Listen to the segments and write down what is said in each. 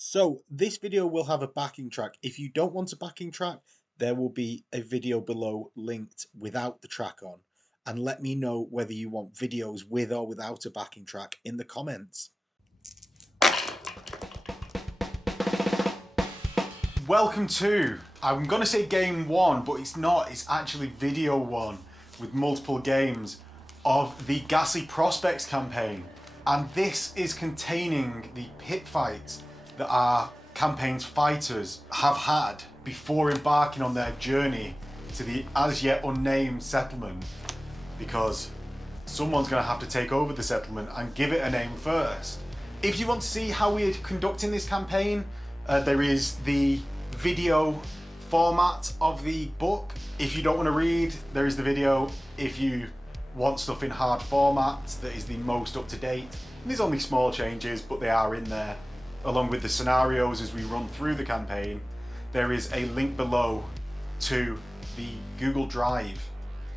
So this video will have a backing track. If you don't want a backing track, there will be a video below linked without the track on. And let me know whether you want videos with or without a backing track in the comments. Welcome to, I'm going to say game one, but it's not, it's actually video one with multiple games of the Ghastly Prospects campaign. And this is containing the Pitfights that our campaign's fighters have had before embarking on their journey to the as yet unnamed settlement, because someone's going to have to take over the settlement and give it a name first. If you want to see how we're conducting this campaign, there is the video format of the book. If you don't want to read, there is the video. If you want stuff in hard format, that is the most up to date. And there's only small changes, but they are in there, along with the scenarios as we run through the campaign. There is a link below to the Google Drive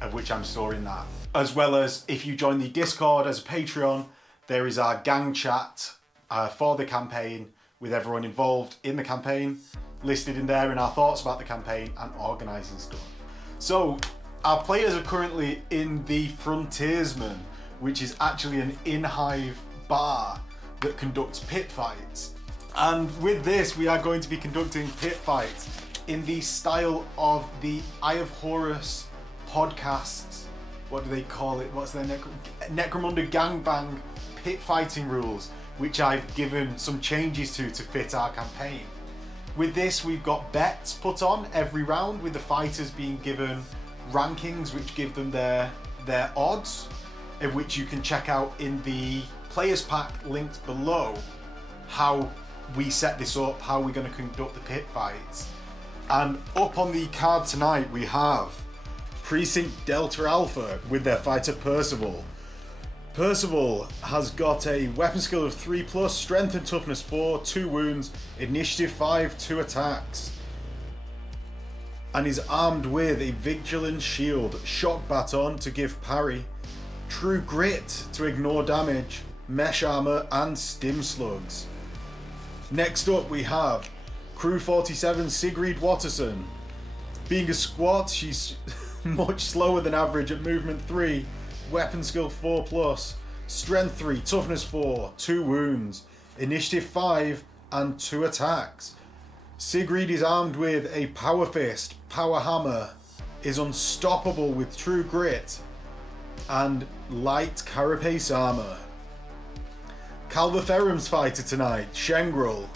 of which I'm storing that. As well as if you join the Discord as a Patreon, there is our gang chat for the campaign with everyone involved in the campaign, listed in there, and our thoughts about the campaign and organising stuff. So our players are currently in the Fronteirsman, which is actually an in-hive bar that conducts pit fights. And with this, we are going to be conducting pit fights in the style of the Eye of Horus podcasts. What do they call it? What's their Necromunda gangbang pit fighting rules, which I've given some changes to fit our campaign. With this, we've got bets put on every round, with the fighters being given rankings which give them their odds, of which you can check out in the players pack linked below, how we set this up, how we're going to conduct the pit fights. And up on the card tonight we have Precinct Delta Alpha with their fighter Percival. Percival has got a weapon skill of 3+, strength and toughness 4, 2 wounds, initiative 5, 2 attacks. And is armed with a vigilance shield, shock baton to give parry, true grit to ignore damage, mesh armor and stim slugs. Next up we have Crew 47 Sigrid Watterson. Being a squat, she's much slower than average at movement 3, weapon skill 4+, strength 3, toughness 4, 2 wounds, initiative 5 and 2 attacks. Sigrid is armed with a power fist, power hammer, is unstoppable with true grit and light carapace armor. Calva Ferrum's fighter tonight, Shengrel.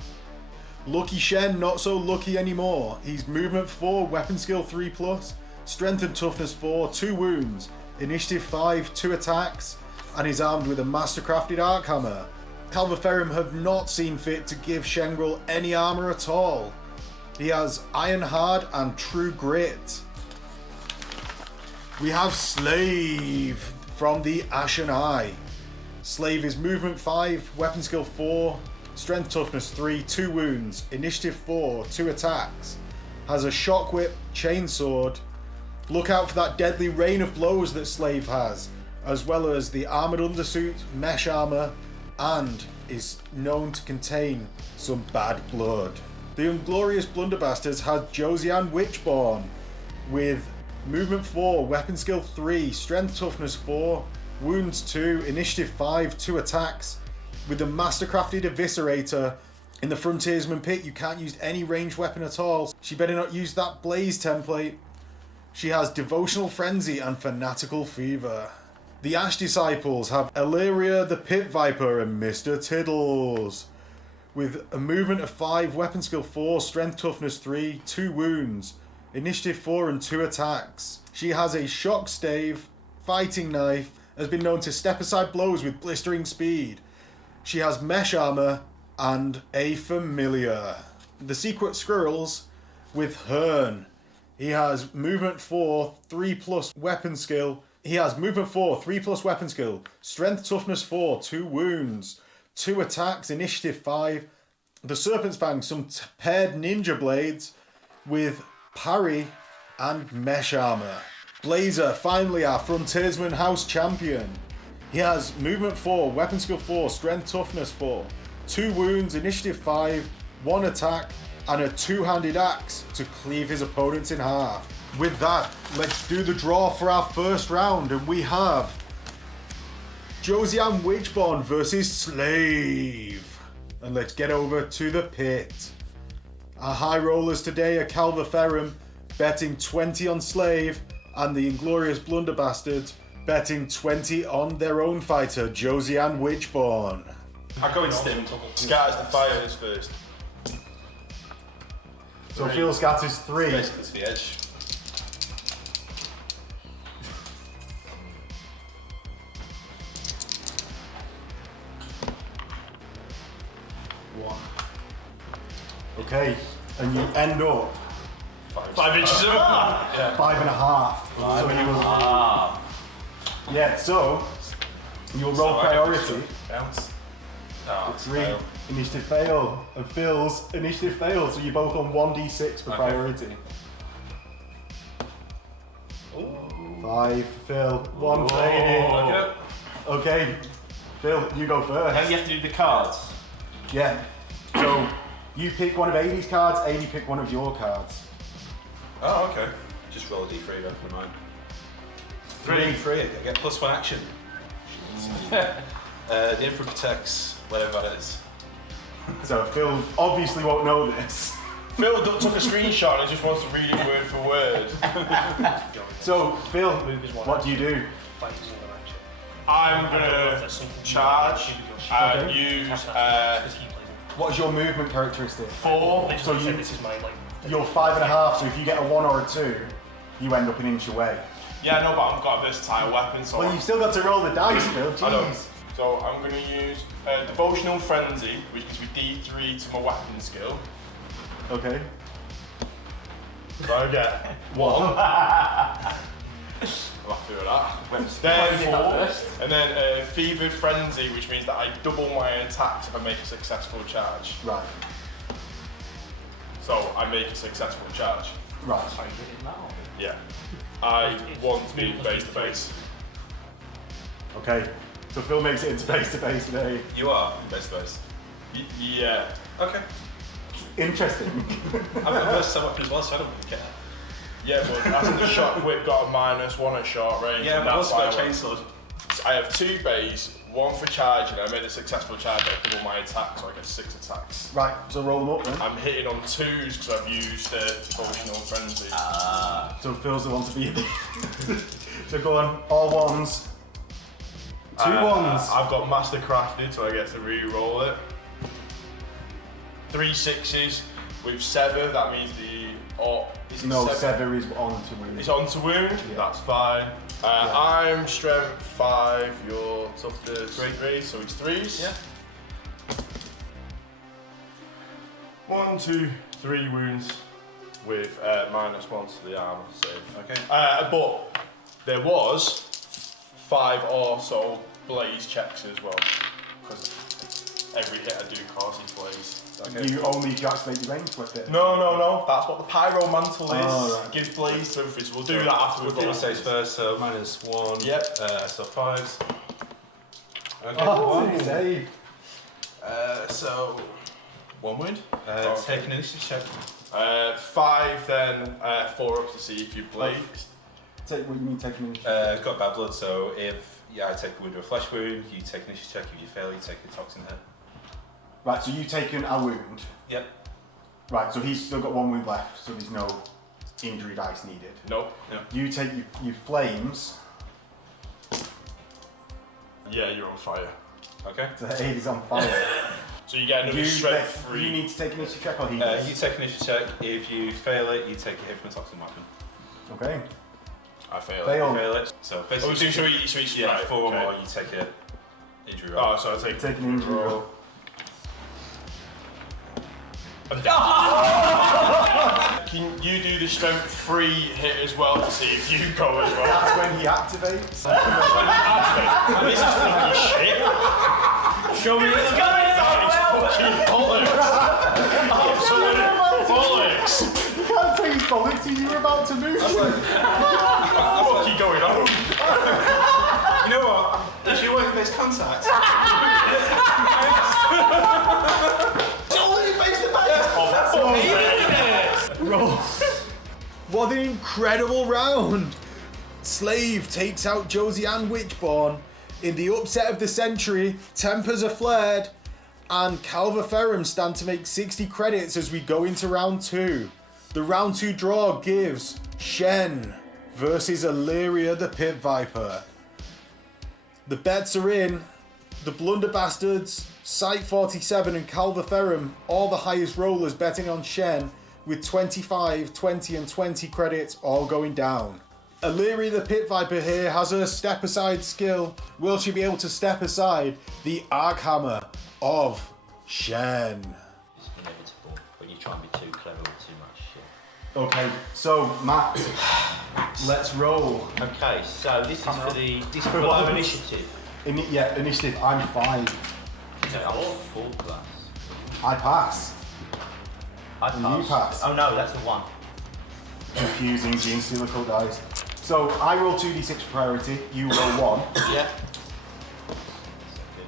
Lucky Shen, not so lucky anymore. He's movement 4, weapon skill 3+, strength and toughness 4, 2 wounds, initiative 5, 2 attacks, and is armed with a mastercrafted arc hammer. Calva Ferrum have not seen fit to give Shengrel any armor at all. He has Iron Hard and True Grit. We have Slave from the Ashen Eye. Slave is movement 5, weapon skill 4, strength toughness 3, 2 wounds, initiative 4, 2 attacks. Has a shock whip, chainsword. Look out for that deadly rain of blows that Slave has, as well as the armoured undersuit, mesh armour, and is known to contain some bad blood. The Inglorious Blunderbastards has Josianne Witchborn with movement 4, weapon skill 3, strength toughness 4, wounds 2, initiative 5, 2 attacks. With the mastercrafted eviscerator. In the Fronteirsman pit, you can't use any ranged weapon at all. She better not use that blaze template. She has devotional frenzy and fanatical fever. The Ash Disciples have Elleria the Pit Viper and Mr. Tiddles. With a movement of 5, weapon skill 4, strength toughness 3, 2 wounds, initiative 4 and 2 attacks. She has a shock stave, fighting knife, has been known to step aside blows with blistering speed. She has mesh armor and a familiar. The Secret Squirrels with Hern. He has movement 4, 3+ weapon skill. He has movement 4, 3+ weapon skill, strength toughness 4, 2 wounds, 2 attacks, initiative 5. The Serpent's Fang, some paired ninja blades with parry and mesh armor. Blazer, finally our Fronteirsman house champion. He has movement 4, weapon skill 4, strength toughness 4, 2 wounds, initiative 5, 1 attack, and a 2-handed axe to cleave his opponents in half. With that, let's do the draw for our first round, and we have Josianne Witchborn versus Slave. And let's get over to the pit. Our high rollers today are Calva Ferrum betting 20 on Slave, and the Inglorious Blunderbastards betting 20 on their own fighter, Josianne Witchborn. I go in stim. Scatters the fires first. So Phil scatters 3. Basically, it's the edge. Okay, and you end up 5 inches up. Yeah. 5.5. So you will. Yeah, so you'll roll priority. Bounce. No, 3. fail. Initiative fail. And Phil's initiative fail, so you're both on 1d6 for priority. Ooh. 5 for Phil, 1 for Aidan. Okay, Phil, you go first. Don't you have to do the cards? Yeah. So you pick one of Aidan's cards, Aidan pick one of your cards. Oh, okay. Just roll a d3 then for mine. 3. I get +1 action. The Emperor protects whatever that is. So Phil obviously won't know this. Phil took a screenshot and just wants to read it word for word. So Phil, what do you do? I'm gonna charge and use What's your movement characteristic? 4. So you're 5.5, so if you get a 1 or a 2, you end up an inch away. Yeah, no, but I've got a versatile weapon, so. Well, you've still got to roll the dice, Phil. I know. Jeez. So I'm gonna use Devotional Frenzy, which gives me D3 to my weapon skill. Okay. So I get 1. I'm happy with that. Then 4, and then Fevered Frenzy, which means that I double my attacks if I make a successful charge. Right. So I make a successful charge. Right. Yeah. I want to be base to base. Okay. So Phil makes it into base to base today. You are base to base. Yeah. Okay. Interesting. I've got versatile weapon as well, so I don't really care. Yeah, but that's the shot whip got a -1 at short range. Yeah, but I also got a chainsword. I have 2 base, 1 for charging. I made a successful charge, I double my attack, so I get 6 attacks. Right, so roll them up then. I'm hitting on 2s because I've used Devotional Frenzy. So Phil's the one to beat. So go on, all 1s. 2 1s. I've got Master Crafted, so I get to re-roll it. 3 6s with Sever, that means No, Sever is on to wound. It's on to wound, Yeah. that's fine. Yeah. I'm strength 5, you're toughness 3, so it's 3s. Yeah. 1, 2, 3 wounds with -1 to the armor save. Okay. But there was 5 or so blaze checks as well, because every hit I do causes blaze. Okay. You only if you activate your range with it. No. That's what the pyro mantle is. Oh, right. Gives blaze to everything. So we'll do that after we've We'll do got saves first, so -1. Yep. So 5s. Okay. Oh, save. So 1 wound. Take an initiative check. 5, then 4 up to see if you bleed. Take what you mean taking initiative. Got bad blood, so if I take a wound or a flesh wound, you take an initiative check. If you fail, you take a toxin hit. Right, so you've taken a wound. Yep. Right, so he's still got 1 wound left, so there's no injury dice needed. Nope. You take your flames. Yeah, you're on fire. Okay. So Aid is on fire. So you get another strength You 3. need to take an initiative check or he does? You take an initiative check. If you fail it, you take a hit from a toxin weapon. Okay. I failed. Fail. Fail it. So basically, So each yeah, right, 4 or okay. more, you take a injury roll. Oh, so I take Take an injury roll. I'm dead. Can you do the strength 3 hit as well to see if you go as well? That's when he activates. This is fucking shit. Show me it's going That is fucking bollocks. Absolute bollocks. You can't say he's bollocks, you were about to move. What are going on? You know what? If you work this contact. It's only face to face. What an incredible round! Slave takes out Josianne Witchborn. In the upset of the century, tempers are flared, and Calva Ferrum stand to make 60 credits as we go into round 2. The round 2 draw gives Chen Vs Elleria the Pit Viper. The bets are in. The Blunderbastards, Site 47 and Calva Ferrum, all the highest rollers betting on Chen, with 25, 20 and 20 credits all going down. Elleria the Pit Viper here has her step aside skill. Will she be able to step aside the Archammer of Chen? It's inevitable, but you try and be too clever with too much shit. Okay, so Matt, let's roll. Okay, so this is for the For below what? initiative. Initiative, I'm 5. So I'm 4 plus. I pass. I And pass. you pass. Oh no, that's a 1. Confusing, Gene Stealer Code dice. So I roll 2d6 for priority, you roll 1, Yeah.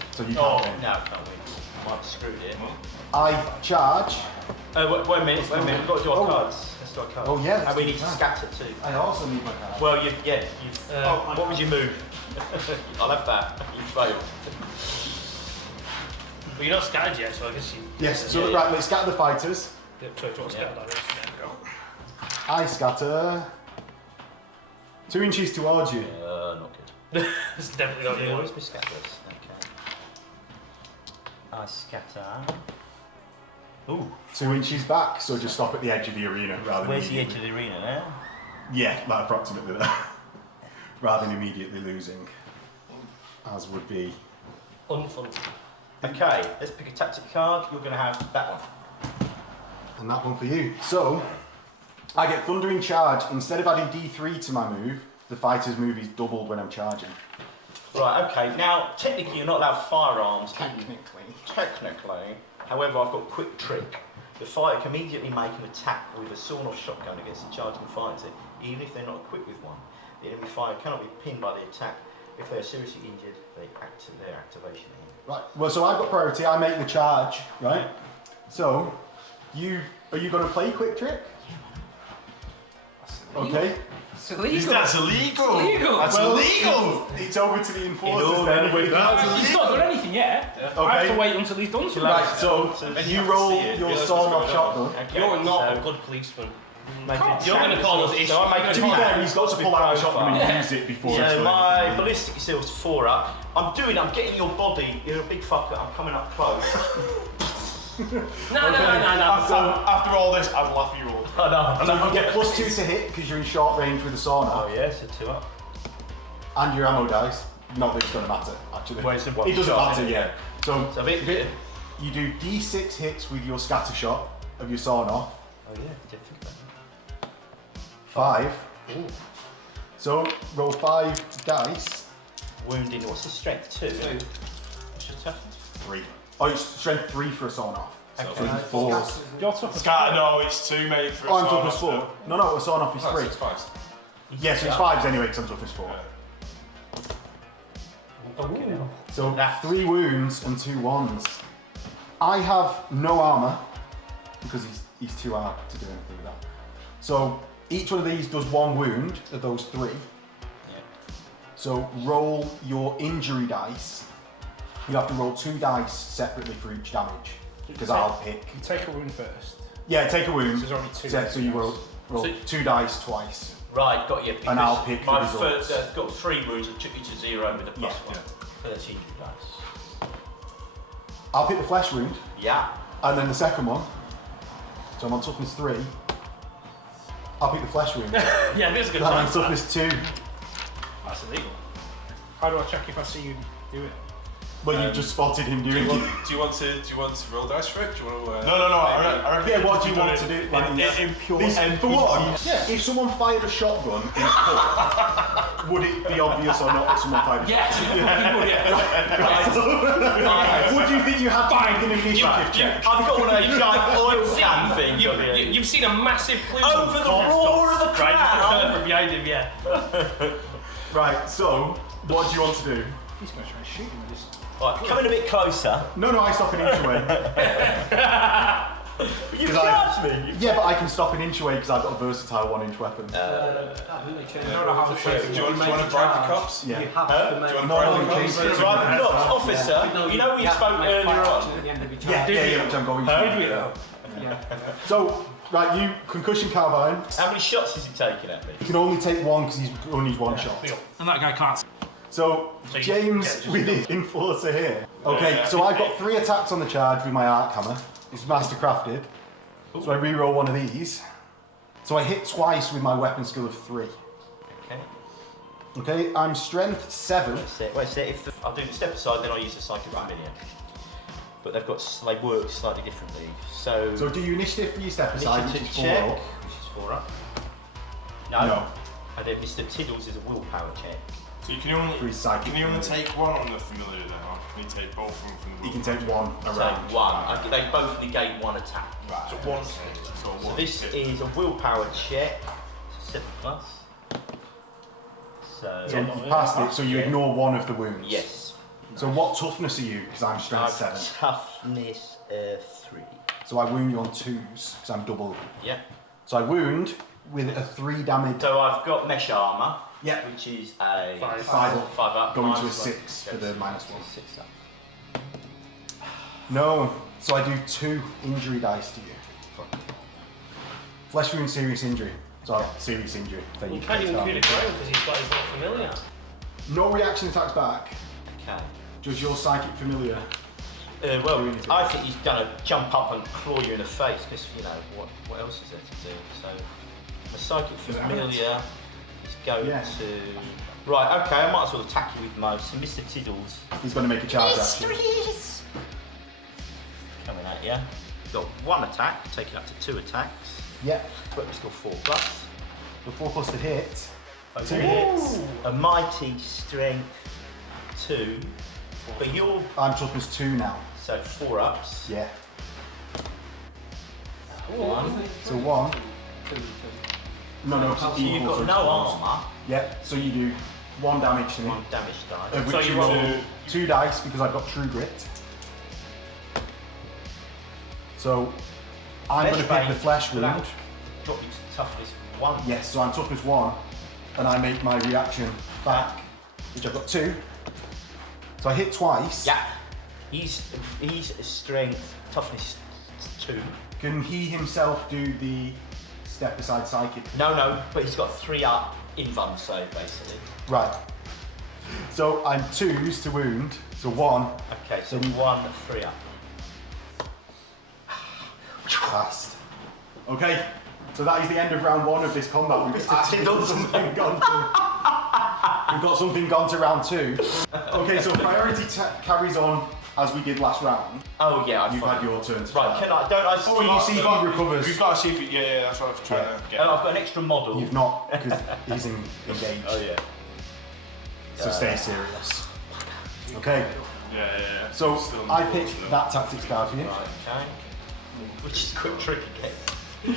so you Oh. can't win. No, can't win. I might have screwed it. I charge. Wait a minute, we've got to do our cards. Let's do our cards. Oh, yeah, let's And we do need to that. scatter too. I also need my card. Well, what was your move? I'll have that. You failed. Well, you're not scattered yet, so I guess you. Yes, so Yeah, right, let's scatter the fighters. Yep, sorry, do you want to Yeah. scatter that? There we go. I scatter 2 inches towards you. Not good. It's definitely not Yeah, you. where's my scatters? Okay. I scatter. Ooh, 2 inches back, so just stop at the edge of the arena rather than where's the edge immediately. of the arena now? Yeah, like approximately there. Rather than immediately losing, as would be. Unfun. Okay, let's pick a tactic card. You're going to have that one. And that one for you. So, I get Thundering Charge. Instead of adding D3 to my move, the fighter's move is doubled when I'm charging. Right, okay. Now, technically, you're not allowed firearms. Technically. However, I've got a quick trick. The fighter can immediately make an attack with a sawn-off shotgun against the charging fighter, even if they're not equipped with one. The enemy fighter cannot be pinned by the attack. If they are seriously injured, they activate their activation ends. Right. Well, so I've got priority. I make the charge, right? So, are you going to play Quick Trick? Okay. It's illegal. That's illegal. Illegal. That's Well, illegal. It's over to the enforcers No, then. no, wait, He's not done anything yet. I have Okay. to wait until he's done something. Right. So then you have to roll see it. your Realise sawn what's off going on. shotgun. Okay, You're not so a good policeman. make Can't. a You're going to call us issues. So I make To a be plan. fair, he's got to pull out the shotgun and use it before. it's So done my anything. ballistic skill's 4 up. I'm getting your body. You're a big fucker. I'm coming up close. No. After all this, I'd laugh at you all. I know. So you get +2 to hit because you're in short range with the sawn Oh off, yeah, so 2 up. and your ammo dice. Not that it's going to matter, actually. Well, it's a one it doesn't shot, matter, isn't it? yeah. So So a bit. you do D6 hits with your scatter shot of your sawn off. Oh yeah, didn't think about that. 5. Ooh. So roll 5 dice. Wounding. What's the strength? 2. What's your toughness? 3. Oh, it's strength 3 for a sawn off. Okay. So it's 4s. You're tough. Scar, no, it's 2, mate. For a Oh, I'm sawn toughness off 4. No, a sawn off is 3. It's five. Yeah, so it's 5s anyway because I'm toughness 4. Fucking hell. So That's- 3 wounds and 2 1s. I have no armour because he's too hard to do anything with that. So each one of these does 1 wound of those 3. Yeah. So roll your injury dice. You have to roll 2 dice separately for each damage because I'll pick. You take a wound first. Yeah, take a wound. There's only 2. So you roll So- 2 dice twice. Right, got you. And I'll because pick the my results. first, got 3 wounds. I took you to 0 with a +1. Yeah. So that's injury dice. I'll pick the flesh wound, Yeah. and then the second one. So I'm on toughness 3. I'll pick the flesh wound. Yeah, this is a good And I'm time. on toughness 2. That's illegal. How do I check if I see you do it? Well, you just spotted him doing it. Do you want to roll dice for it? Do you want to? No. I reckon Yeah, what do you you've want done to it do? Like, in pure This- for one, Yeah. if someone fired a shotgun in a pub, would it be obvious or not that someone fired a Yes, shotgun? yeah. Would you think you had to make an initiative check? I've got one of those giant oil can things on here. You've seen a massive plume Over the roar of the right, crowd. from behind him, yeah. Right, so, what do you want to do? He's going to try and shoot him with this. Right, coming a bit closer. No, I stop an inch away. You Because I touched me. Yeah, but I can stop an inch away because I've got a versatile 1-inch weapon. I don't know how to Do you want to bribe the cops? Yeah. You have to make Do you want to bribe the change cops? it. Right, look, officer, you know we spoke earlier on? At the end of each Yeah, which I'm going to. So, right, you concussion carbine. How many shots is he taking at me? You can only take one because he's only needs one shot. And that guy can't. So, you- James yeah, with the enforcer here. Okay, Yeah. so I've got 3 attacks on the charge with my arc hammer. It's mastercrafted. So I re-roll one of these. So I hit twice with my weapon skill of 3. Okay. Okay, I'm strength 7. Wait a sec. I'll do the step aside, then I'll use the psychic familiar. But they work slightly differently. So So do you initiative for your step aside, which initiative is 4 check, up? which is 4 up. No. And then Mr. Tiddles is a willpower check. So you can only For his psychic can you only familiar. take one on the familiar then, or can you take both from the You can take one around. Take one. They both negate one attack. Right. So one. So this is a willpower check. 7 plus. So So you passed it, so you ignore one of the wounds. yes. So what toughness are you? Because I'm strength 7. Toughness 3. So I wound you on 2s, because I'm double. Yeah. So I wound with a 3 damage. So I've got mesh armor. Yeah. Which is a 5. 5 up. 5 up. Going to a minus 6 for the -1. 6 up. No, so I do 2 injury dice to you. Flesh wound, serious injury. So serious injury. Then You can't even start. crit it down because he's got his little familiar. No reaction attacks back. Okay. Does your psychic familiar? Well, Do anything. I think he's gonna jump up and claw you in the face because you know what else is there to do? So the psychic familiar is going Yeah. to. Right. Okay. I might as well attack you with most. So Mr. Tiddles He's going to make a charge action. coming at you. Got 1 attack, taking up to 2 attacks. Yeah. Weapon skill 4 plus. The 4 plus to hit. 2 hits. A mighty strength 2. But you're I'm toughness 2 now. so 4 ups. Yeah. 1. So 1. No, So it's you've equal, got so no it's armor. Yeah, so you do 1 damage to me. 1 damage die. Of which So you you roll roll- 2 dice because I've got true grit. So I'm going to pick the flesh wound. That'll drop you to toughness 1. Yes, so I'm toughness 1, and I make my reaction back, which I've got 2. So I hit twice. Yeah. He's strength toughness 2. Can he himself do the step aside psychic? No, but he's got 3 up invuln save basically. Right. So I'm 2s to wound, so 1 Okay, so Then- 1 3 up. passed. Okay, so that is the end of round 1 of this combat. We've actually got something gone to. We've got something gone to round 2. Okay, so priority carries on as we did last round. Oh yeah, I've You've had your turn to Right, start. don't I Oh, you see if he recovers. We've got to see if it, yeah, that's what I was trying to get. I've got an extra model. You've not, because he's engaged. Oh yeah. So stay serious. Okay, Yeah. so Still I unfortunate. picked that tactics card for you. Right, okay. Which is quick trick again.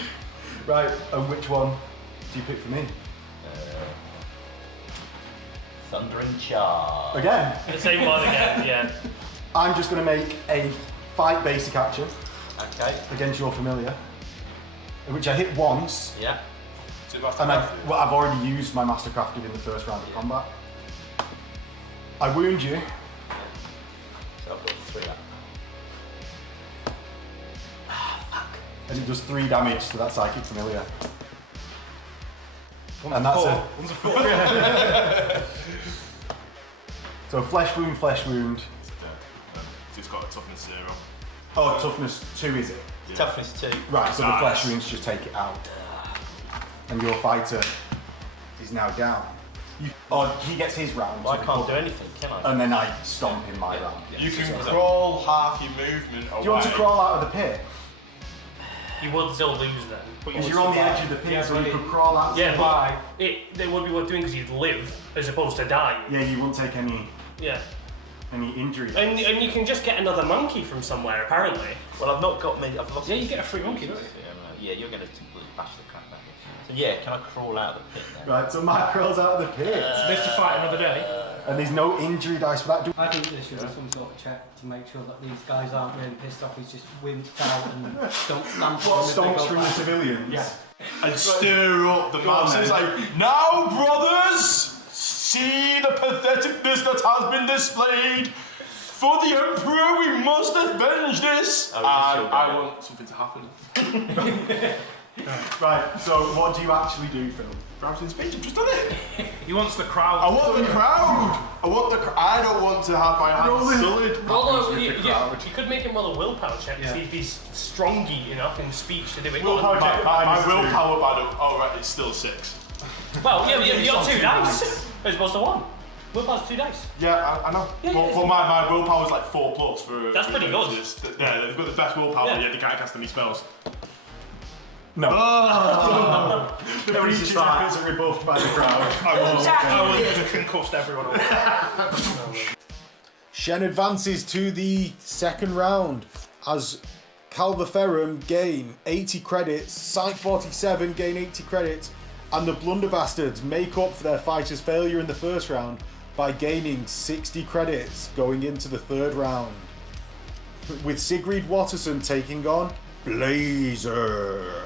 Right, and which one do you pick for me? Thundering charge. Again, The same one again, yeah. I'm just going to make a fight basic action Okay. against your familiar, which I hit once, Yeah. Is it Master and Crafted? I've already used my mastercrafted in the first round of combat. I wound you. So I've got 3 up. And it does 3 damage to that psychic familiar. And that's it. So flesh wound. It's got a toughness 0. Oh, toughness 2 is it? Yeah. Toughness 2. Right, so the Nice. flesh wounds just take it out. And your fighter is now down. He gets his round. Well, I can't do anything, can I? And then I stomp in my round. You can crawl half your movement away. Do you want to crawl out of the pit? You would still lose then. But you Because would you're on the survive. edge of the pit, Yeah, so but you it- could crawl out. Yeah, Survive. but they would be worth doing because you'd live as opposed to die. Yeah, you won't take any Yeah. injuries. And you can just get another monkey from somewhere, apparently. Well, I've not got many. I've lost. Yeah, you get a free monkey, don't you? Yeah, you're going to bash the crap out of me. So yeah, can I crawl out of the pit then? Right, so Matt crawls out of the pit. Live to fight another day. And there's no injury dice for that. I think there should be some sort of check to make sure that these guys aren't really pissed off. He's just wimped out and don't stamp What, on them if they stomps go from the back. civilians? Yeah. And stir up the masses like, now brothers, see the patheticness that has been displayed. For the Emperor, we must avenge this. I want something to happen. Right, so what do you actually do, Phil? Perhaps in speech, I've just done it. He wants the crowd. I want the crowd. I don't want to have my hands sullied. Although you could make him roll a willpower check to see if he's strongy enough in speech to do it. Willpower check. My willpower battle, right, it's still 6. Well, yeah, you got 2 dice as opposed to 1. Willpower's 2 dice. Yeah, I know. Well, my willpower's like 4+ for. That's pretty good. Yeah, they've got the best willpower, yet they can't cast any spells. No. Oh. The breach's efforts are rebuffed by the crowd. I would have concussed everyone over. Shen advances to the second round as Calva Ferrum gain 80 credits, Site 47 gain 80 credits, and the Blunderbastards make up for their fighter's failure in the first round by gaining 60 credits going into the third round. With Sigrid Watterson taking on Blazer.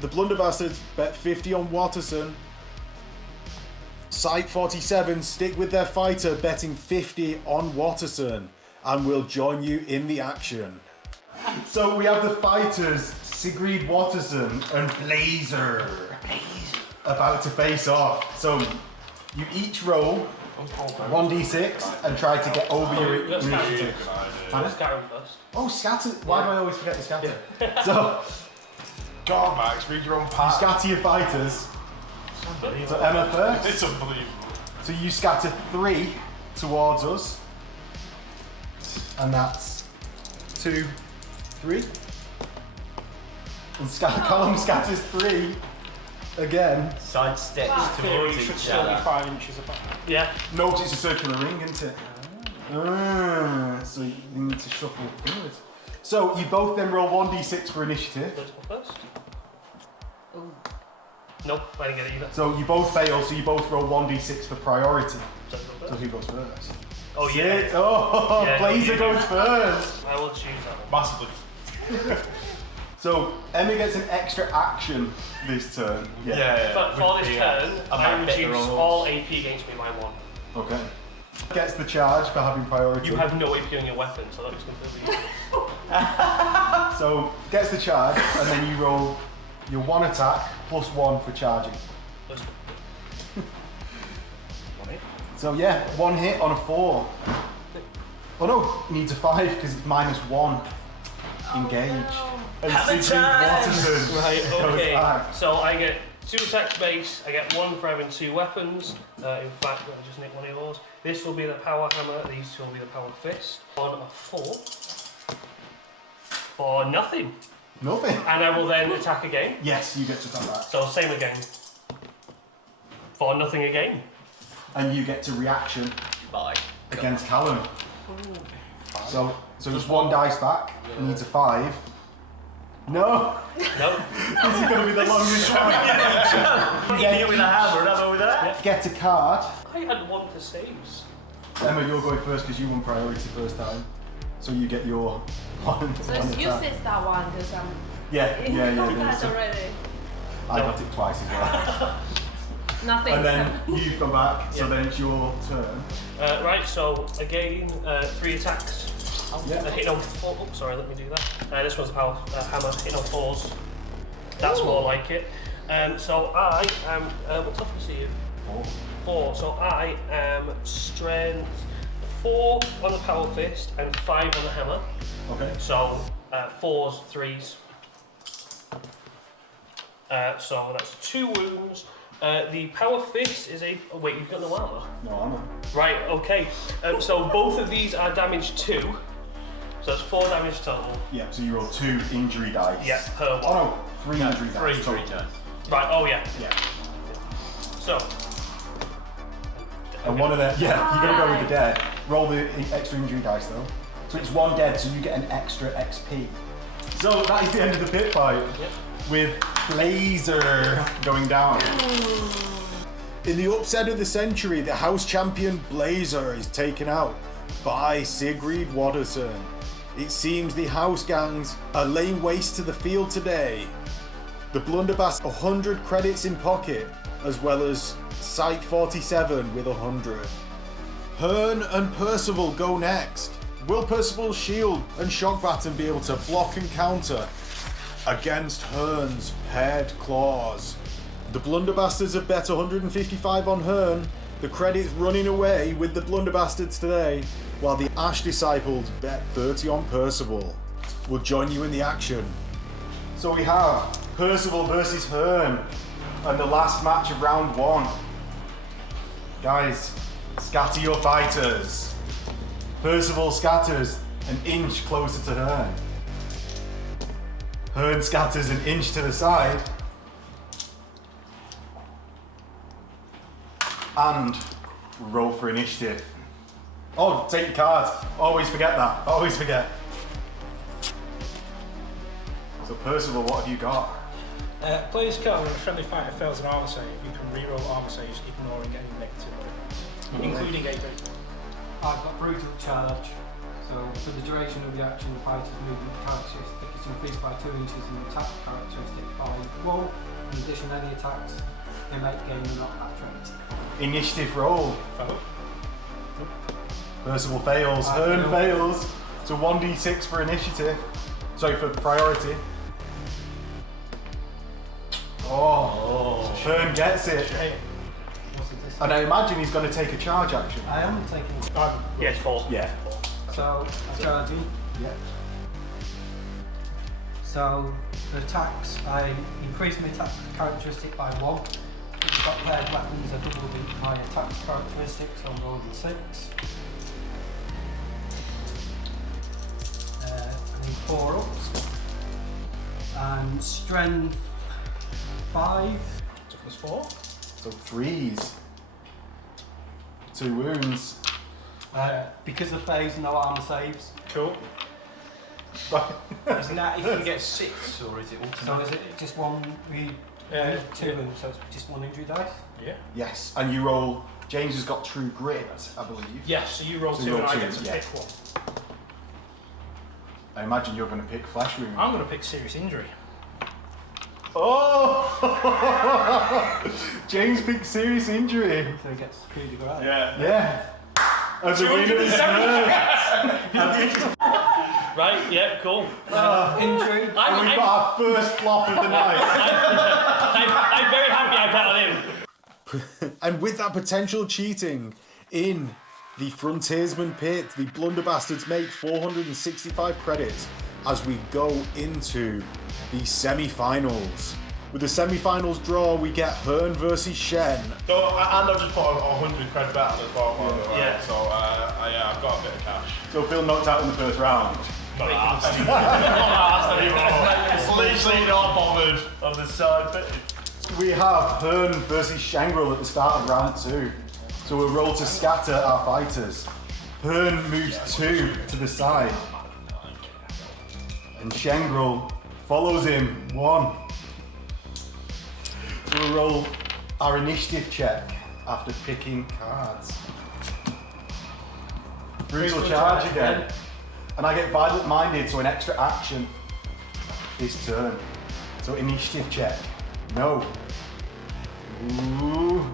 The Blunderbastards bet 50 on Watterson. Site 47 stick with their fighter betting 50 on Watterson and will join you in the action. So we have the fighters Sigrid Watterson and Blazer about to face off. So you each roll 1d6 and try to get over your initiative. Scatter first. Oh, scatter! Why do I always forget to scatter? So God, Max, read your own you part. scatter your fighters. So Emma first. It's unbelievable. So you scatter 3 towards us. And that's 2, 3. And Callum scatters 3 again. Side steps In theory, towards it should each still be other. 5 inches apart. Yeah. Note it's a circular ring, isn't it? So you need to shuffle inwards. So you both then roll 1d6 for initiative. Let's go first. Nope, I didn't get it either. So you both fail, so you both roll 1d6 for priority. Let's go So first. who goes first? Oh yeah. 6. Oh, Yeah, Blazer you goes do. first. I will choose that one. Massively. So Emma gets an extra action this turn. For this turn, I I might bet the reduce wrong all horse. AP against me by 1. Okay. Gets the charge for having priority. You have no AP on your weapon, so that was completely easy. So gets the charge, and then you roll your 1 attack plus 1 for charging. Let's go. So yeah, 1 hit on a 4. Oh no, he needs a 5 because it's -1. Engage. And Sigrid Watterson Right, goes okay. back. So I get 2 attacks base, I get 1 for having 2 weapons. In fact, let me just nick one of yours. This will be the power hammer, these 2 will be the power fist. On a 4. For nothing. Nothing. And I will then attack again. Yes, you get to attack that. So same again. For nothing again. And you get to reaction Bye. against Callum. So just 1 dice back. He needs a 5. No! No. This is going to be the longest one. You hit with a hammer and hammer with that. Get a card. I had 1 to saves. Emma, you're going first because you won priority first time. So you get your 1 So one it's attack. useless that one because I'm Yeah. that's already. I got it twice as well. Nothing. And then you've gone back, so Yeah. then it's your turn. Right, so again, 3 attacks. Yeah. Hitting on 4. Oh, sorry, let me do that. This one's the power hammer, hitting on 4s. That's more like it. So I am. What toughness are you? 4. So I am strength 4 on the power fist and 5 on the hammer. Okay. So 4s, 3s. So that's 2 wounds. The power fist is a. Oh, wait, you've got no armor. No armor. Right, okay. So both of these are damage 2. So that's 4 damage total. Yeah, so you roll 2 injury dice. Yeah, per one. Oh no, 3 injury dice. 3 total. injury dice. Right, oh yeah. Yeah. So. And one of them, yeah, you're gonna go with the dead. Roll the extra injury dice though. So it's 1 dead, so you get an extra XP. So that is the end of the pit fight. Yep. With Blazer going down. In the upset of the century, the house champion Blazer is taken out by Sigrid Vs. It seems the house gangs are laying waste to the field today. The Blunderbastards 100 credits in pocket, as well as Site 47 with 100. Hern and Percival go next. Will Percival's shield and shock baton be able to block and counter against Hern's paired claws? The Blunderbastards have bet 155 on Hern. The credits running away with the Blunderbastards today, while the Ash Disciples bet 30 on Percival. We'll join you in the action. So we have Percival versus Hern and the last match of round 1. Guys, scatter your fighters. Percival scatters an inch closer to Hern. Hern scatters an inch to the side. And roll for initiative. Oh, take your cards. Always forget that. Always forget. So Percival, what have you got? Player's card when a friendly fighter fails an armor save, you can reroll armor saves ignoring any negative, including a great. I've got brutal charge. So for the duration of the action, the fighter's movement characteristic is increased by 2 inches and the attack characteristic by 1. In addition, any attacks they make gain are not that trait. Initiative roll. Oh. Percival fails. Hern fails. So 1d6 for initiative. Sorry, for priority. Oh. Hern gets it. What's the distance? And I imagine he's going to take a charge action. I am taking. Yes, 4. Yeah. So I charge him. Yeah. So the attacks, I increase my attack characteristic by 1. If you've got paired weapons, I double my attack characteristic, so I'm rolling 6. I need 4 ups. And strength 5. Toughness 4. So 3s. 2 wounds. Because of phase, no armor saves. Cool. Isn't that if you get 6 or is it So automatic? is it just 1 2 wounds, so it's just 1 injury dice? Yeah. Yes, and you roll. James has got true grit, I believe. Yes, so you roll So 2 you and roll I two, get to yeah. pick 1. I imagine you're going to pick flesh wound. I'm going to pick serious injury. Oh! James picked serious injury. So he gets coup de grace. Yeah. As a winner this Right, yeah, cool. Injury. And we've got our first flop of the night. I'm very happy I bet on him. And with that potential cheating in the Fronteirsman pit, the Blunderbastards make 465 credits as we go into the semi-finals. With the semi-finals draw, we get Hern versus Chen. So, and I've just put a 100 credit bet on the bottom one, right? Yeah. So, yeah, I've got a bit of cash. So Phil knocked out in the first round. Not asked. Not asked anymore. Literally not bothered on the side bit. We have Hern versus Shangrel at the start of round 2. So we'll roll to scatter our fighters. Hern moves 2 to the side. And Shangrel follows him 1. So we'll roll our initiative check after picking cards. Brutal charge again. And I get violent minded, so an extra action this turn. So initiative check. No. Ooh.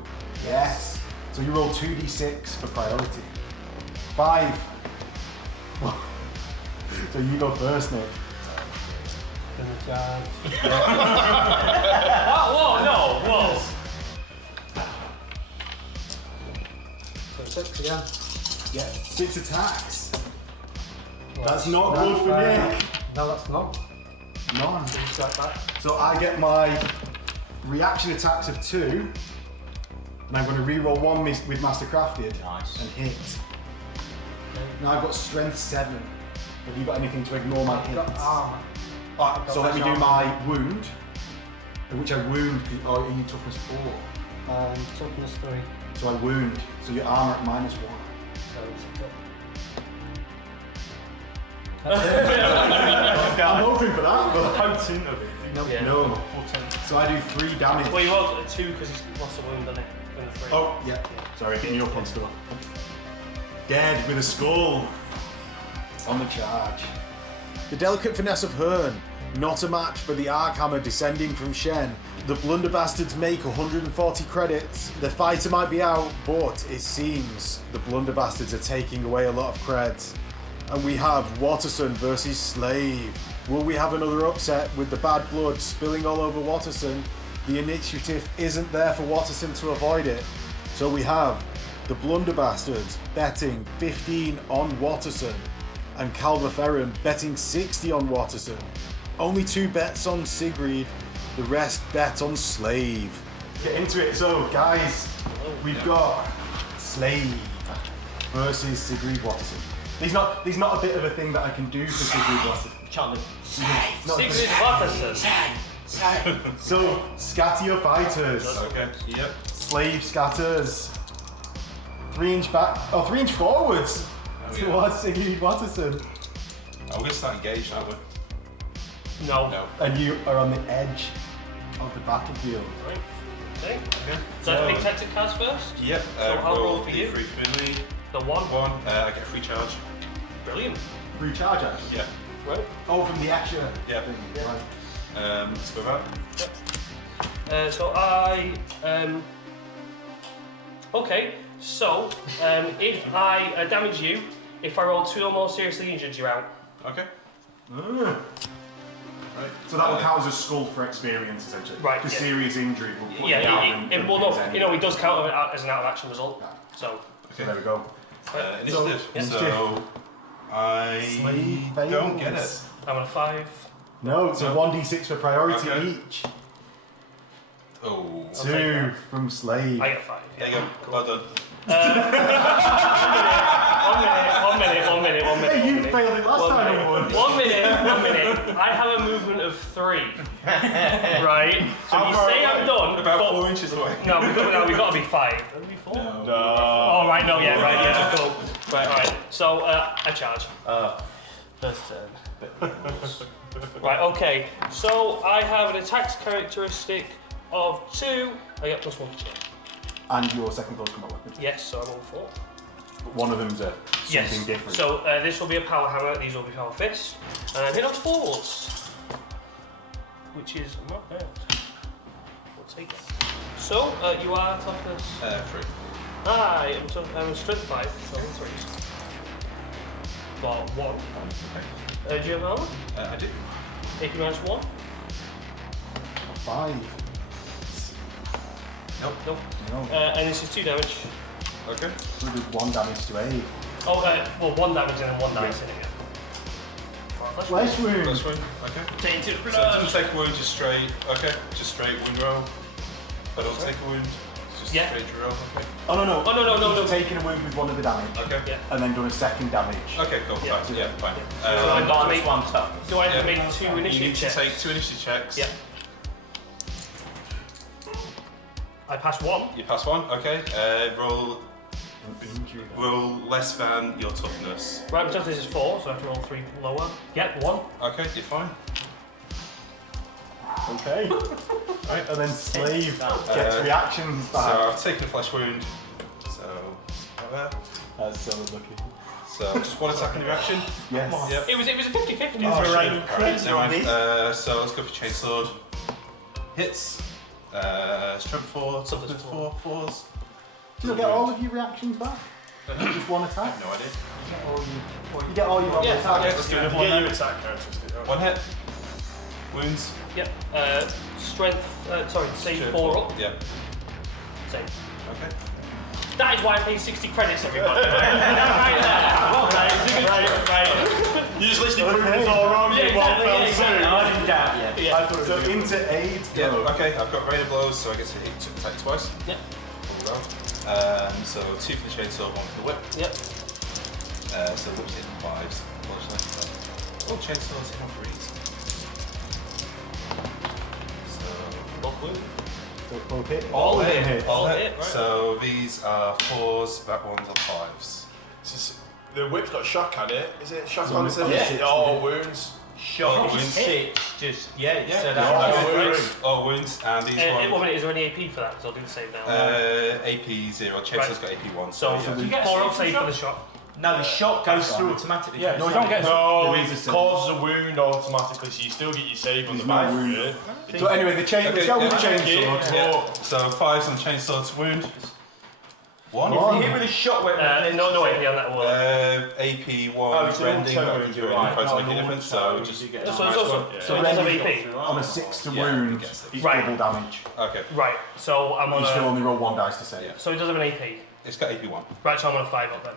Yes. So you roll 2d6 for priority. 5. So you go first, Nick. Gonna charge. Whoa, no, whoa. So 6 again. Yeah. 6 attacks. Well, That's not good for Nick. No, that's not. None. Just like that. So I get my reaction attacks of 2. And I'm going to reroll 1 with Mastercrafted. Nice. And hit. Now I've got strength 7. Have you got anything to ignore my hits? Got armor. Alright, so let me do my wound. In which I wound, are you toughness 4? Toughness 3. So I wound, so your armor at -1. So I'm hoping for that, but Potent of it. Yeah. no. So I do 3 damage. Well, you rolled a 2 because he's lost a wound on it. between the three. Oh, yeah. Sorry, getting you up on stuff. Dead with a skull. On the charge. The delicate finesse of Hern, not a match for the Archammer descending from Chen. The Blunderbastards make 140 credits. The fighter might be out, but it seems the Blunderbastards are taking away a lot of creds. And we have Watterson versus Slave. Will we have another upset with the bad blood spilling all over Watterson? The initiative isn't there for Watterson to avoid it. So we have the Blunderbastards betting 15 on Watterson and Calva Ferrum betting 60 on Watterson. Only 2 bets on Sigrid, the rest bet on Slave. Get into it. So guys, we've got Slave versus Sigrid Watterson. There's not a bit of a thing that I can do for Sigrid Watterson. Sigrid Watterson. So, scatter your fighters. Okay. Yep. Slave scatters. 3 inch back, 3 inch forwards towards Sigrid Watterson. We're going to start engaged, aren't we? No. No. And you are on the edge of the battlefield. Right. Okay. Okay. So the big tactic cards first. Yep. So I'll roll for you. Free for me. The one. I get a free charge. Brilliant. Free charge actually. Yeah. Right. Oh, from the extra Yeah. thing. Yeah. Right. Let's go back. So I okay. So if I damage you, if I roll 2 or more seriously injured, you're out. Okay. Right. So that will count as a skull for experience essentially. Right, The yeah. serious injury will put you out. Yeah. and It will put not. you You know, it does count as an out of action result. Yeah. So So there we go. Initiative. So, So I Slave don't get fails. it. I'm on a 5. No, it's a No. 1d6 for priority Okay. each. Oh. take 2 that. from Slave. I get 5. There you go. Well done. One minute. Hey, you failed it last time I won. 1 minute. I have a movement of 3. Right? So you say I'm done. About but 4 inches away. No, we've got to be 5. Have we 4? No. Oh, right, no, yeah, right, yeah, cool. Right, alright. So, I charge. First turn. Right, okay. So, I have an attack characteristic of 2. I get +1 to check. And your second close combat weapon. Yes, so I'm on 4. But one of them's a Yes. something different. So, this will be a power hammer, these will be power fists. And I'm hit on 4s. Which is not bad. We'll take it. So, you are toughness. 3. I am strength 5, so 3s. Got 1. Okay. Do you have armor? I do. Take -1. 5. Nope. Nope. No. And this is 2 damage. Okay. So we did 1 damage to Abe. Oh, well, 1 damage and then 1 dice in it, yeah. Flesh wound. First wound. Okay. Tainted So it doesn't take a wound, just straight. Okay. Just straight wound roll. I don't take a wound. It's just Yeah. straight roll. Okay. Oh no. Oh, no. You've taken a wound with 1 of the damage. Okay. Yeah. And then done a second damage. Okay. Cool. Yeah. Fine. Yeah. Fine. So I got to make Minus 1 toughness. Do I have to Yeah. make 2 You initiative need to checks? take 2 initiative checks. Yeah. I pass 1. You pass 1. Okay. Roll less than your toughness. Right, my toughness is 4, so I have to roll 3 lower. Yep, 1. Okay. You're fine. Okay. Right, and then Slave gets Uh, reactions So back. I've taken a flesh wound. So like that. That's so lucky. So just 1 attack in your action. Yes. Yep. It was a 50-50. Oh, so right. Alright, never mind. So let's go for chainsword. Hits. Strength 4, toughness 4, 4s. Do you get all of your reactions back? Just 1 I attack? have no idea. You get all your Yeah, attacks. Let's do another one Yeah, then. you attack characteristic. 1 hit. Wounds. Yep. Strength, save Strength 4 up. Yep. Save. Okay. That is why I pay 60 credits, everybody. Right. You just literally proved it's all wrong. Yeah, You won't exactly, fail yeah, exactly. soon. I didn't doubt yet. Yeah. So into aid. Yeah, go. okay, I've got rain of blows, so I get to hit attack twice. Yep. All round. So 2 for the chainsaw, 1 for the whip. Yep. So whip's hitting 5s, unfortunately. Oh, chainsaw's hitting 3s. So Both wounds. So both hit. all of them hit. All All hit. hit, right. So these are 4s, that one's are 5s. The whip's got shock on it. Is it shock It's on on it? the Yeah. six, Oh, yeah. wounds. Shot Oh, is wounds. 6. Just yeah. So Oh, that's Oh, wounds, and these One one. minute, is there any AP for that? Because I'll do the same now. AP 0. Chainsor's got AP 1. so, yeah. you get 4 up save for the shot. no, the shot goes through automatically. Yeah, no, you don't get. No, There is a it save. causes a wound automatically, so you still get your save on the There's no back. wound. Yeah. So anyway, the chain. Let's go with the chainsaw. Yeah. So 5 on chainsaw to wound. 1. If you hit with a shot weapon, No AP on that wall. AP 1 Oh, it's an rending. auto That wound, could right. make No, a difference. So just you get So it's also, Yeah. so it does have Rending AP. on a 6 to Yeah, wound, I guess it's Right. double damage. okay. Right, so I'm on You still a... only roll 1 dice to save. Yeah. So it does have an AP. It's got AP 1. Right, so I'm on a 5 up then,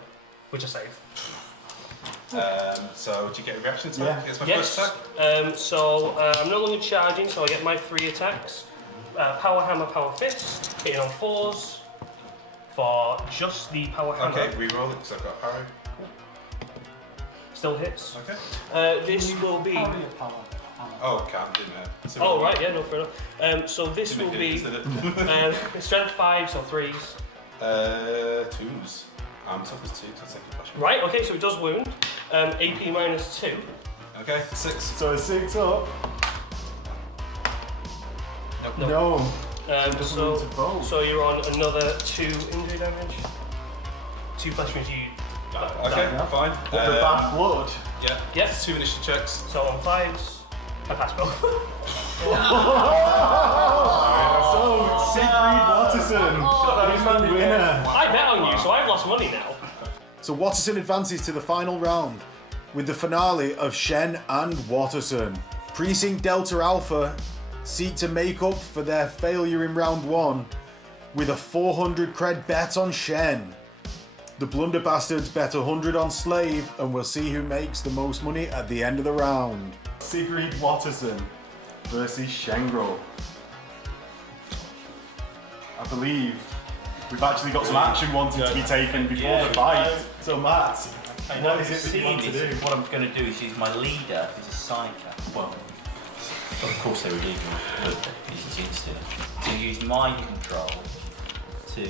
which I save. So do you get a reaction to Yeah. that? It's my Yes. first attack. So I'm no longer charging, so I get my 3 attacks. Power Hammer, Power Fist, hitting on 4s for just the Power Hammer. Okay, re-roll it because I've got arrow. Still hits. Okay. This will be... Power your power. Oh, can't do that. So Oh, right, yeah, no, fair enough. So this Didn't will make it, be did it? strength 5, so 3s. 2s. Tough as 2, so I'll take a question. Right, okay, so it does wound. AP minus 2. Okay, 6. So a 6 up. No. No. So, wound to both. so you're on another 2 injury damage. 2 flesh wounds you. Okay, Yeah. fine. But the bad blood. Yeah. Yes. 2 initiative checks. So on 5s, I pass both. So Sigrid Watterson is the winner. I bet on you, so I've lost money now. So Watterson advances to the final round with the finale of Chen and Watterson. Precinct Delta Alpha seek to make up for their failure in round 1 with a 400 cred bet on Chen. The Blunderbastards bet 100 on Slave, and we'll see who makes the most money at the end of the round. Sigrid Watterson versus Shengro. I believe we've actually got some action wanting to be taken before the fight. So Matt, what is it that you want to do? What I'm going to do is use my leader, who's a psyker. Well, of course they were legal, but he's used to use mind control to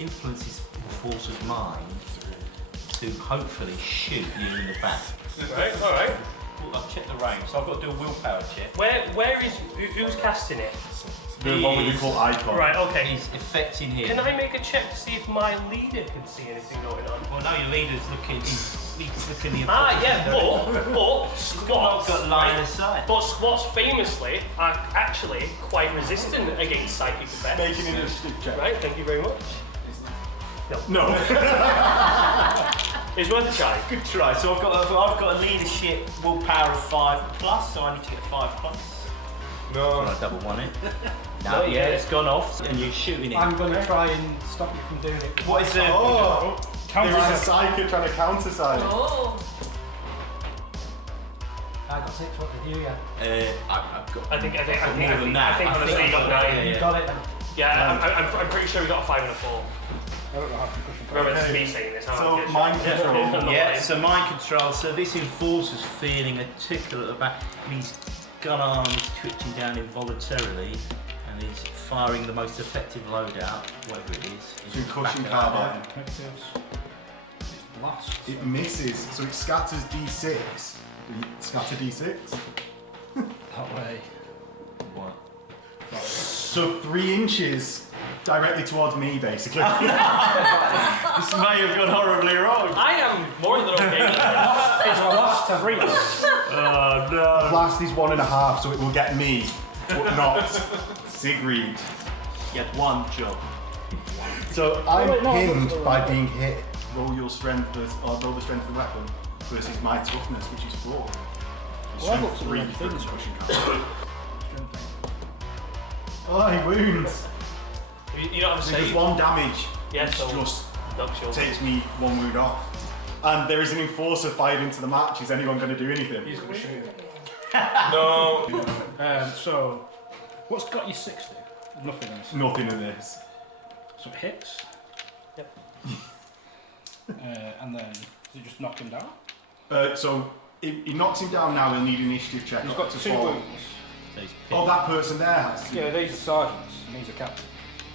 influence his force of mind to hopefully shoot you in the back. Right, alright. Well, I've checked the range, so I've got to do a willpower check. Where is, who's casting it? The one with the cool icon. Right, okay. He's affecting him. Can I make a check to see if my leader can see anything going on? Well, no, your leader's looking. He's looking the. Yeah, but squats. Not got line of sight. But squats famously are actually quite resistant against psychic effects. Make an initiative check. Right, thank you very much. No. It's worth a try. Good try. So I've got a leadership willpower of 5+, so I need to get 5+. No. I double one it. No, No, you yeah, get it. it's gone off, and you're shooting it. I'm going to try and stop you from doing it. What is the? Oh, Counter there is a attack. psyker trying to counter side. Oh, I got 6, what did you get? I've got. I think more than that. honestly you got 9. You got it? Yeah, I'm pretty sure we got a 5 and a 4. I don't know how to push it. Remember, it's me saying this. So, mind control. Yeah, so mind control. So this enforcer's feeling a tickle at the back, and his gun arm is twitching down involuntarily, and he's firing the most effective loadout, whatever it is. Concussion Back carbine. Negatives. Blast. It misses, so it scatters D6. Scatter D6. That way. What? So 3 inches directly towards me, basically. This may have gone horribly wrong. I am more than okay with that. It's a blast to breathe. Oh The no. blast is 1.5, so it will get me, but not Sigrid. You had one job. So I'm wait, no, pinned that's by alright. being hit. Roll your strength versus, or roll the strength of the weapon versus my toughness, which is 4. Well, I've Strength got some 3 other for things. concussion carbine. Oh, he wounds. You don't have to Because say. 1 damage Yeah, so just knocks you over. takes me 1 wound off. And there is an enforcer fired into the match. Is anyone going to do anything? He's going to shoot you. No. So, what's got you 60? Nothing else. Nothing in this. So it hits. Yep. And then, does it just knock him down? So he knocks him down now. He'll need an initiative check. He's got to 2 fall. wounds. So he's Oh, that person there has to. Yeah, these are sergeants, and he's a captain.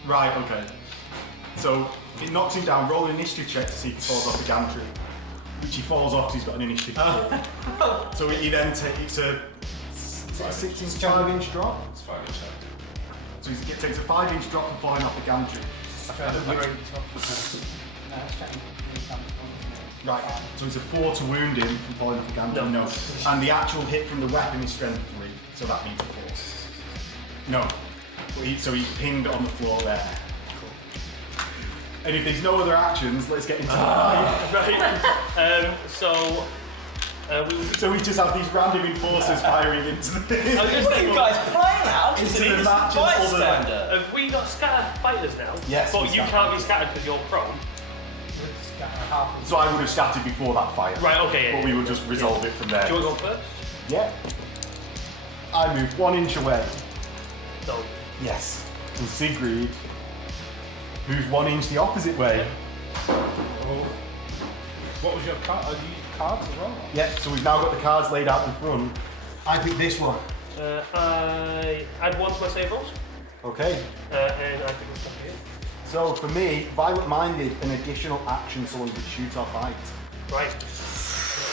Right, okay. So it knocks him down. Roll an initiative check to see if he falls off the gantry. which he falls off because he's got an initiative 4. So he then takes a 6-inch, 5-inch drop. It's 5 inch. So he takes a 5-inch drop from falling off the gantry. Right, so it's a 4 to wound him from falling off the gantry. No. And the actual hit from the weapon is strength 3, so that means a 4. No. So he pinged on the floor there. And if there's no other actions, let's get into that. Right. So we just have these random enforcers firing into the What are you guys playing out? into the match and Bystander. Have we got scattered fighters now? Yes, But we you scattered. can't be scattered because you're prone. So I would have scattered before that fire. Right, okay. But we will just resolve it from there. Do you want to go first? Yeah. I moved 1 inch away. No. Yes. And Sigrid moves 1 inch the opposite way. What was your card? Are you cards as well? Yeah, so we've now got the cards laid out in front. I picked this one. I add 1 to my save rolls. Okay. And I pick this stuff here. So for me, Violent Minded, an additional action so we could shoot or fight. Right.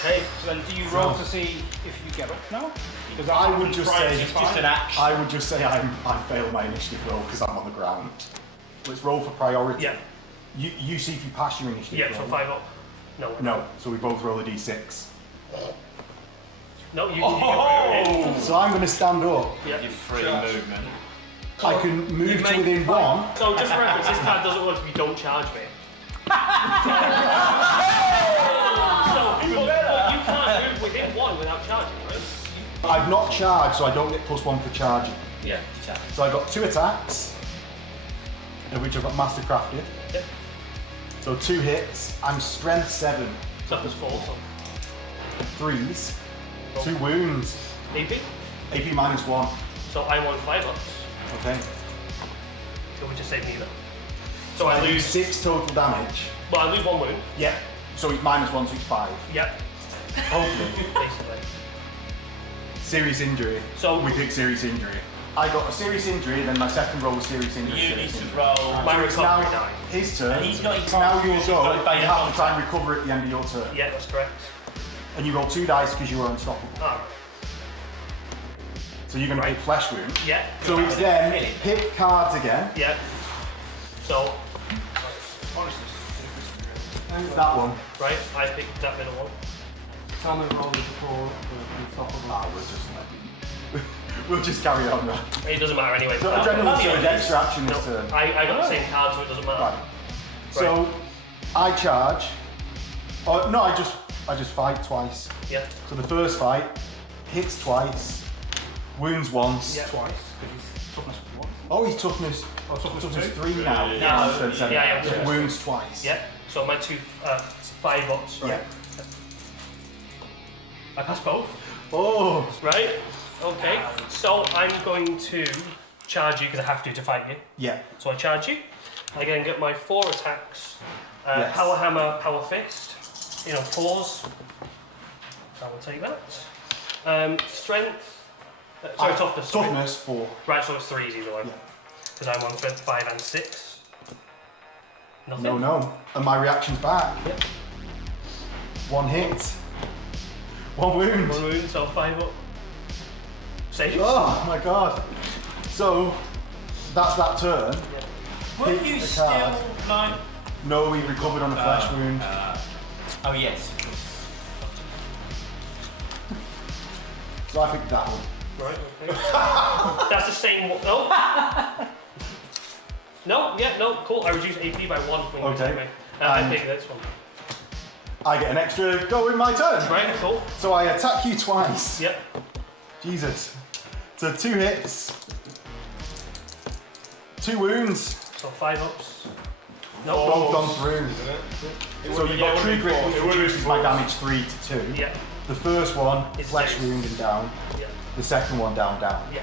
Okay. So then do you roll to see if you get up now? Because I would just say It's just an action. I would just say I failed my initiative roll because I'm on the ground. Let's roll for priority. Yeah. You see if you pass your initiative Yeah, roll. so 5 up. No. No, so we both roll a d6. No, you can So I'm going to stand up. Yeah. Your free movement. I can move to within 1. So just for reference, this card doesn't work if you don't charge me. So you can't move within 1 without charging, right? I've not charged, so I don't get +1 for charging. Yeah. So I got 2 attacks, of which I've got mastercrafted. Yep. So 2 hits. I'm strength 7. Toughness 4, so 3s. 2 wounds. AP. AP -1. So I want 5 ups. Okay. So we just save neither. So I I lose lose. 6 total damage. Well, I lose 1 wound. Yeah. So it's -1, so it's 5. Yep. Hopefully. Basically. Serious injury. So- we pick serious injury. I got a serious injury, then my second roll was serious injury. You need serious to injury. roll. My So it's now recovery die. his turn. And he's got- It's now your he's go. got a bane You have to try and contact. recover at the end of your turn. Yeah, that's correct. And you roll 2 dice because you were unstoppable. Ah. So you're going to pick flesh wound. Yeah. So it's then pick cards again. Yeah. So, That one. right, I picked that middle one. Tell me roll before the unstoppable. We'll just we'll just carry on, right? It doesn't matter anyway. So adrenaline so extra action No, this turn. I got the same card, so it doesn't matter. Right. So I charge. Oh no, I just fight twice. Yeah. So the first fight hits twice, wounds once. Yeah. Twice, because he's toughness 1. Oh, he's toughness. Oh, toughness 3 now. Yeah. Instead of 7. Yeah, So yeah. wounds twice. Yeah. So my 2 5 ups. Right? Yeah. I pass both. Oh. Right. Okay. So I'm going to charge you because I have to fight you. Yeah. So I charge you. I again get my 4 attacks. Yes. Power hammer, power fist. 4s. I will take that. Strength. Sorry, toughness. Sorry. Toughness 4. Right, so it's 3s either way. Yeah. Because I'm on strength 5 and 6. Nothing. No. And my reaction's back. Yep. 1 hit. 1 wound. 1 wound, so 5 up. Save. Oh my god. So that's that turn. Were Pick you the still card. like? No, he recovered on a flesh wound. Oh yes. So I picked that one. Right, okay. That's the same one. No. No, yeah, no, cool. I reduce AP by 1 when you Okay. attack me. I pick this one. I get an extra go in my turn. Right, cool. So I attack you twice. Yep. Jesus. So 2 hits. 2 wounds. So 5 ups. No. Both gone through. So you've got True Grit, which reduces my damage 3 to 2. Yeah. The first one, It's flesh 6. wound and down. Yeah. The second one, down. Yeah.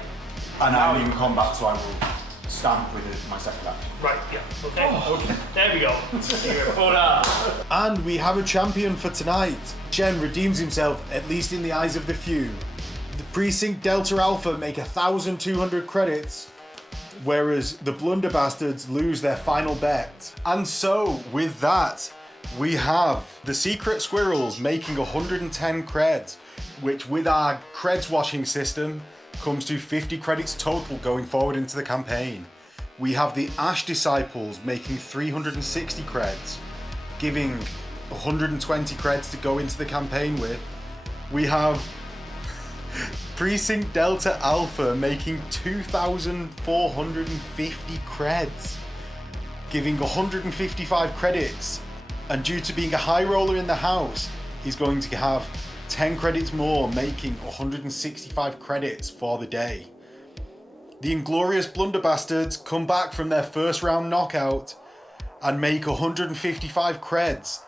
And I'm in combat, so I will stamp with it, my second action. Right, yeah. Okay. Okay. There we go. Hold on. And we have a champion for tonight. Chen redeems himself, at least in the eyes of the few. The Precinct Delta Alpha make 1,200 credits, whereas the Blunderbastards lose their final bet. And so, with that, we have the Secret Squirrels making 110 creds, which with our creds washing system comes to 50 credits total going forward into the campaign. We have the Ash Disciples making 360 creds, giving 120 creds to go into the campaign with. We have Precinct Delta Alpha making 2,450 creds, giving 155 credits, and due to being a high roller in the house, he's going to have 10 credits more, making 165 credits for the day. The Inglorious Blunderbastards come back from their first round knockout and make 155 creds,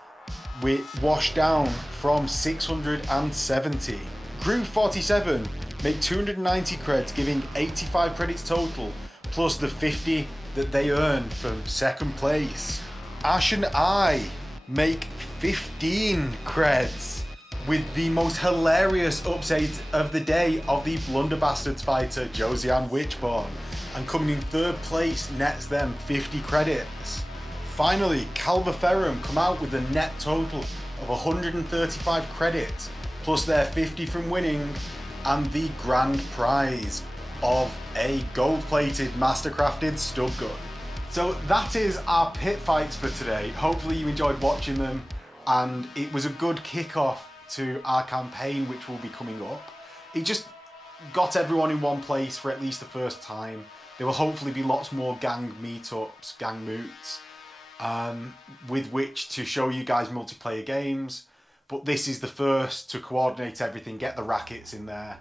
with wash down from 670. Group 47 make 290 creds, giving 85 credits total, plus the 50 that they earned from second place. Ash and I make 15 creds, with the most hilarious upset of the day of the Blunderbastards fighter Josianne Witchborn, and coming in third place nets them 50 credits. Finally, Calva Ferrum come out with a net total of 135 credits, plus their 50 from winning, and the grand prize of a gold-plated mastercrafted stub gun. So that is our pit fights for today. Hopefully you enjoyed watching them, and it was a good kickoff to our campaign, which will be coming up. It just got everyone in one place for at least the first time. There will hopefully be lots more gang meetups, gang moots, with which to show you guys multiplayer games. But this is the first to coordinate everything, get the rackets in there,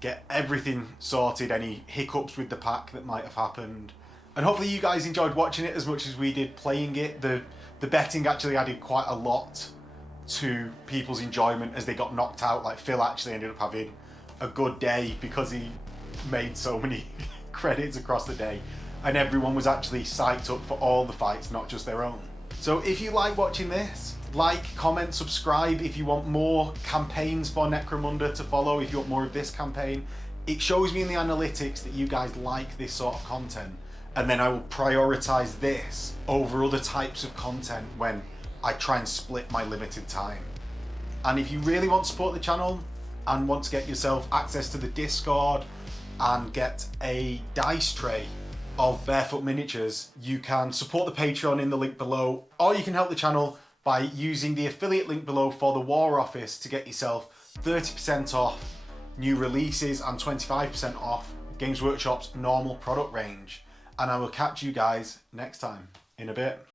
get everything sorted, any hiccups with the pack that might have happened. And hopefully you guys enjoyed watching it as much as we did playing it. The betting actually added quite a lot to people's enjoyment as they got knocked out. Like Phil actually ended up having a good day because he made so many credits across the day, and everyone was actually psyched up for all the fights, not just their own. So if you like watching this, like, comment, subscribe if you want more campaigns for Necromunda to follow, if you want more of this campaign. It shows me in the analytics that you guys like this sort of content, and then I will prioritize this over other types of content when I try and split my limited time. And if you really want to support the channel and want to get yourself access to the Discord and get a dice tray of Bearfoot Miniatures, you can support the Patreon in the link below, or you can help the channel by using the affiliate link below for the War Office to get yourself 30% off new releases and 25% off Games Workshop's normal product range. And I will catch you guys next time in a bit.